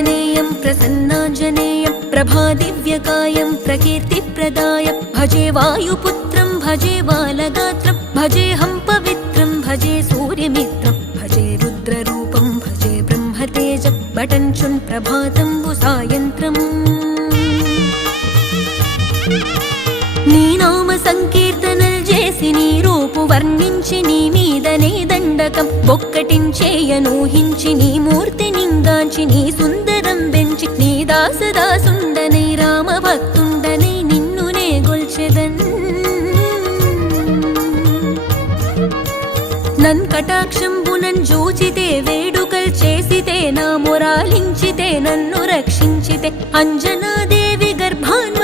प्रसन्नाञ्जनेयं प्रसन्नाञ्जनेयं प्रभादिव्यकायं प्रकीर्तिप्रदायं भजे वायुपुत्रं भजे बालगात्रं भजेऽहं पवित्रं भजे सूर्यमित्रं भजे रुद्ररूपं भजे ब्रह्मतेजं बटञ्चुन् प्रभातं सायन्त्रम् నీ నామ సంకీర్తనలు చేసి నీ రూపు వర్ణించి నీ మీదనే దండకం ఒక్కటించేయనూహించి నీ మూర్తి నింగాంచి నీ సుందరం పెంచి నీ దాసదాసుండనై రామ భక్తుండనై నిన్నునే గొల్చెదన్ నన్ కటాక్షంబునన్ జూచితే వేడుకల్ చేసితే నా మొరాలించితే నన్ను రక్షించితే అంజనాదేవి గర్భాన్వ